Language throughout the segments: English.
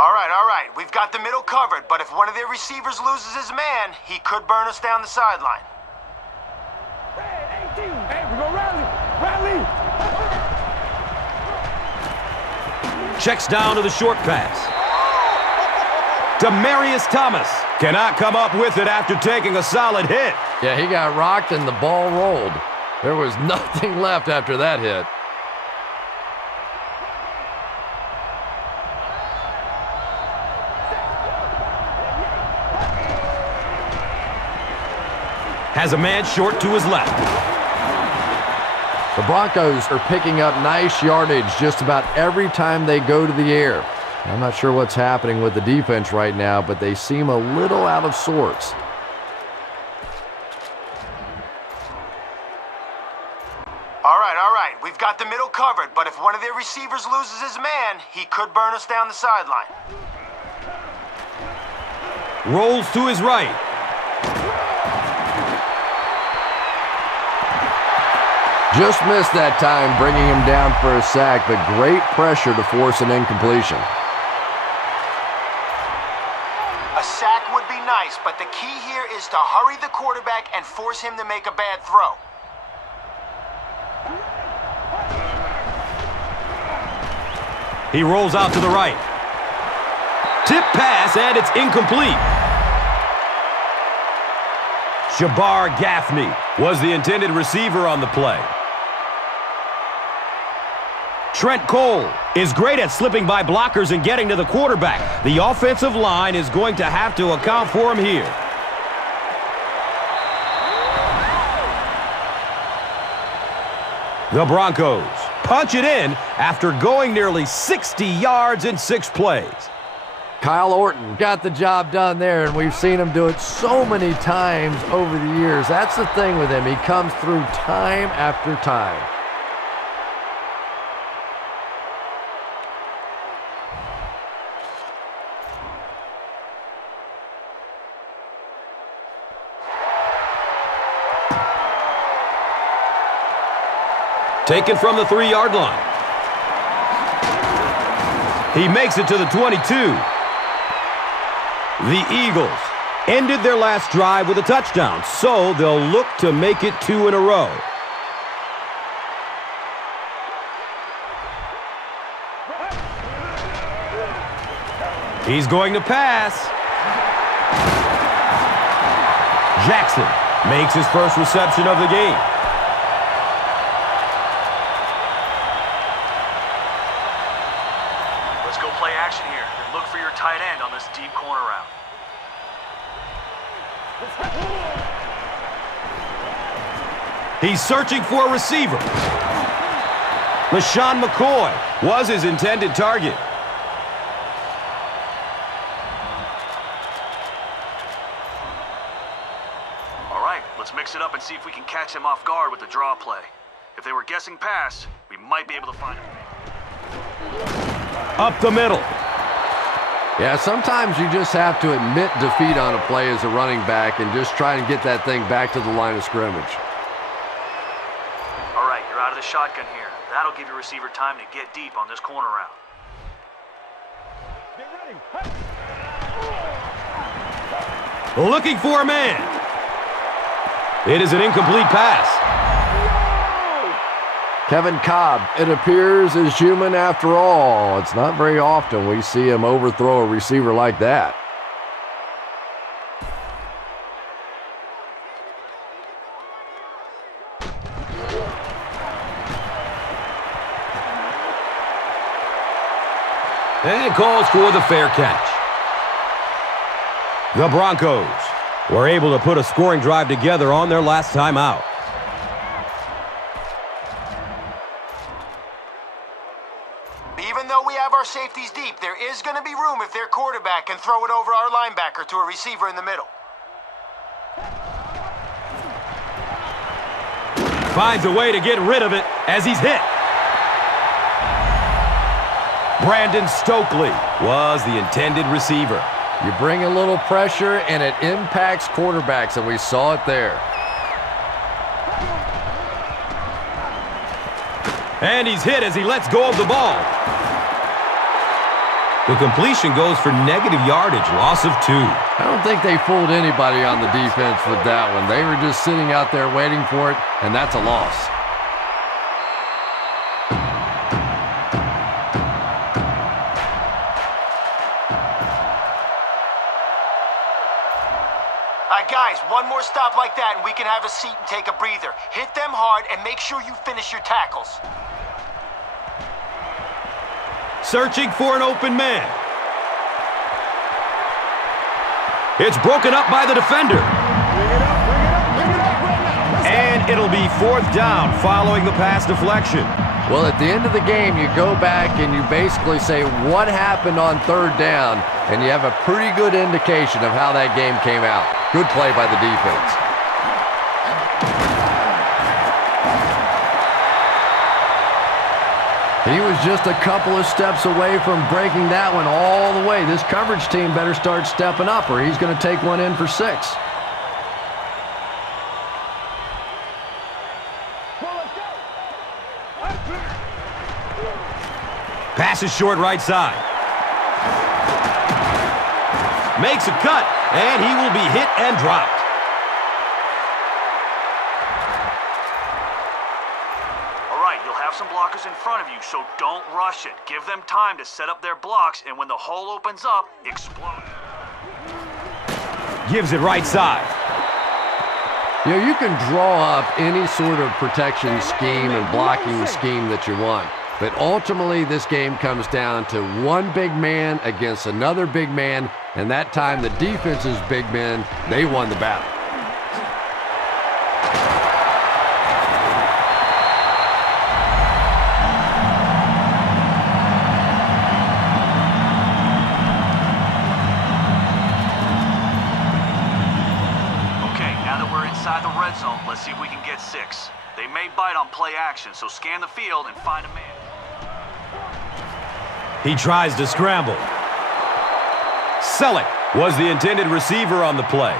All right. We've got the middle covered, but if one of their receivers loses his man, he could burn us down the sideline. Hey, we're gonna rally! Checks down to the short pass. Demaryius Thomas cannot come up with it after taking a solid hit. Yeah, he got rocked and the ball rolled. There was nothing left after that hit. Has a man short to his left. The Broncos are picking up nice yardage just about every time they go to the air. I'm not sure what's happening with the defense right now, but they seem a little out of sorts. All right. We've got the middle covered, but if one of their receivers loses his man, he could burn us down the sideline. Rolls to his right. Just missed that time, bringing him down for a sack, but great pressure to force an incompletion. A sack would be nice, but the key here is to hurry the quarterback and force him to make a bad throw. He rolls out to the right. Tip pass, and it's incomplete. Shabar Gaffney was the intended receiver on the play. Trent Kolb is great at slipping by blockers and getting to the quarterback. The offensive line is going to have to account for him here. The Broncos punch it in after going nearly 60 yards in 6 plays. Kyle Orton got the job done there, and we've seen him do it so many times over the years. That's the thing with him. He comes through time after time. Taken from the 3-yard line. He makes it to the 22. The Eagles ended their last drive with a touchdown, so they'll look to make it 2 in a row. He's going to pass. Jackson makes his first reception of the game. Let's go play action here and look for your tight end on this deep corner route. He's searching for a receiver. LaShawn McCoy was his intended target. All right, let's mix it up and see if we can catch him off guard with the draw play. If they were guessing pass, we might be able to find him. Up the middle. Yeah, sometimes you just have to admit defeat on a play as a running back and just try and get that thing back to the line of scrimmage. All right, you're out of the shotgun here. That'll give your receiver time to get deep on this corner route. Looking for a man. It is an incomplete pass. Kevin Kolb, it appears, is human after all. It's not very often we see him overthrow a receiver like that. And calls for the fair catch. The Broncos were able to put a scoring drive together on their last time out. Even though we have our safeties deep, there is going to be room if their quarterback can throw it over our linebacker to a receiver in the middle. Finds a way to get rid of it as he's hit. Brandon Stokely was the intended receiver. You bring a little pressure, and it impacts quarterbacks, and we saw it there. And he's hit as he lets go of the ball. The completion goes for negative yardage, loss of 2. I don't think they fooled anybody on the defense with that one. They were just sitting out there waiting for it, and that's a loss. Guys, one more stop like that and we can have a seat and take a breather. Hit them hard and make sure you finish your tackles. Searching for an open man. It's broken up by the defender. And it'll be 4th down following the pass deflection. Well, at the end of the game, you go back and you basically say what happened on 3rd down, and you have a pretty good indication of how that game came out. Good play by the defense. He was just a couple of steps away from breaking that one all the way. This coverage team better start stepping up or he's going to take one in for 6. Pass is short right side. Makes a cut, and he will be hit and dropped. All right, you'll have some blockers in front of you, so don't rush it. Give them time to set up their blocks, and when the hole opens up, explode. Gives it right side. You know, you can draw up any sort of protection scheme and blocking scheme that you want. But ultimately, this game comes down to one big man against another big man, and that time the defense's big men, they won the battle. Okay, now that we're inside the red zone, let's see if we can get 6. They may bite on play action, so scan the field and find a man. He tries to scramble. Selleck was the intended receiver on the play.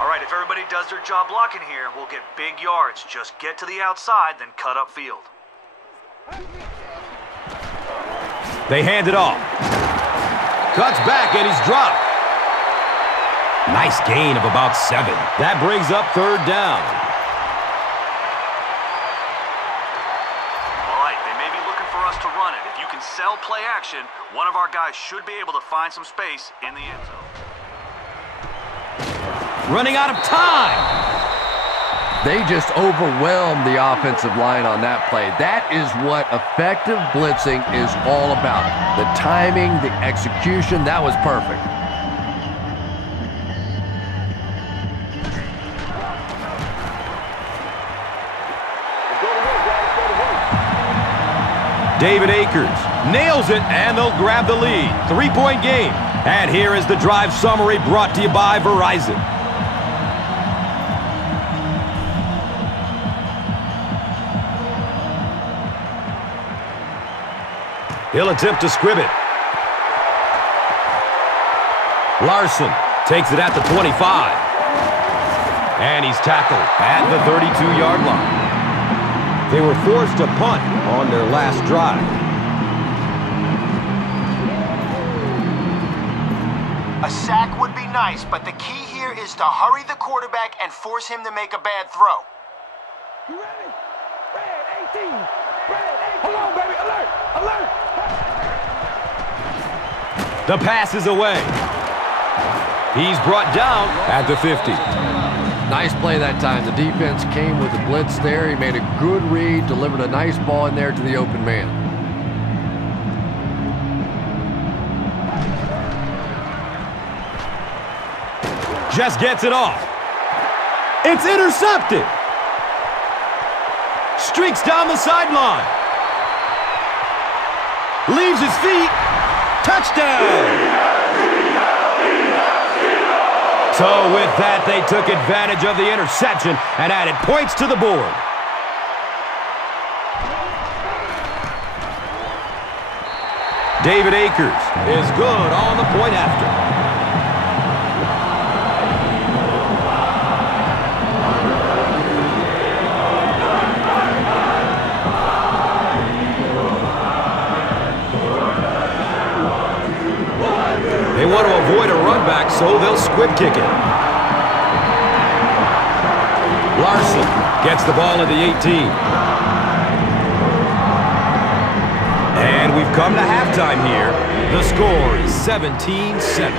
All right, if everybody does their job blocking here, we'll get big yards. Just get to the outside, then cut up field. They hand it off. Cuts back and he's dropped. Nice gain of about 7. That brings up 3rd down. All right, they may be looking for us to run it. If you can sell play action, one of our guys should be able to find some space in the end zone. Running out of time. They just overwhelmed the offensive line on that play. That is what effective blitzing is all about. The timing, the execution, that was perfect. David Akers nails it, and they'll grab the lead. 3-point game. And here is the drive summary brought to you by Verizon. He'll attempt to scrib it. Larson takes it at the 25. And he's tackled at the 32-yard line. They were forced to punt on their last drive. A sack would be nice, but the key here is to hurry the quarterback and force him to make a bad throw. You ready? Red 18. Red 18. Hold on, baby. Alert. Alert. The pass is away. He's brought down at the 50. Nice play that time. The defense came with a blitz there. He made a good read, delivered a nice ball in there to the open man. Just gets it off. It's intercepted. Streaks down the sideline. Leaves his feet. Touchdown. So with that, they took advantage of the interception and added points to the board. David Akers is good on the point after. avoid a run back, so they'll squib kick it. Larson gets the ball at the 18. And we've come to halftime here. The score is 17-7.